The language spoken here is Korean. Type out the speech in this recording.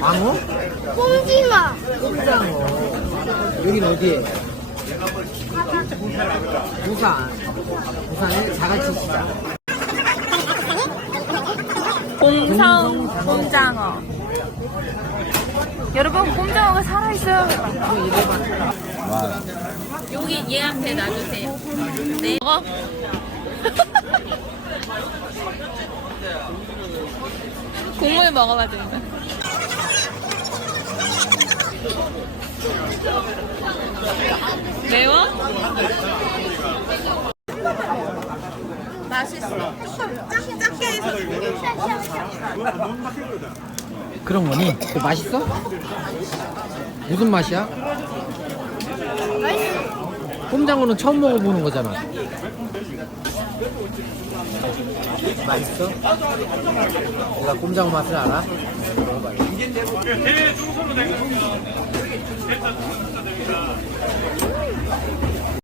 광어? 꽁징어. 꼼장어. 여긴 어디에? 부산. 부산의 자갈치 시장. 공성 꼼장어. 여러분 꼼장어가 살아있어요. 와. 여기 얘한테 놔주세요. 네. 먹어. 국물 먹어봐 된다. 매워? 맛있어. 조금 작게 해서 그런 거니? 그 맛있어? 무슨 맛이야? 꼼장어는 처음 먹어보는 거잖아. 맛있어? 내가 꼼장어 맛을 알아? 먹어봐요. 괜찮습니다.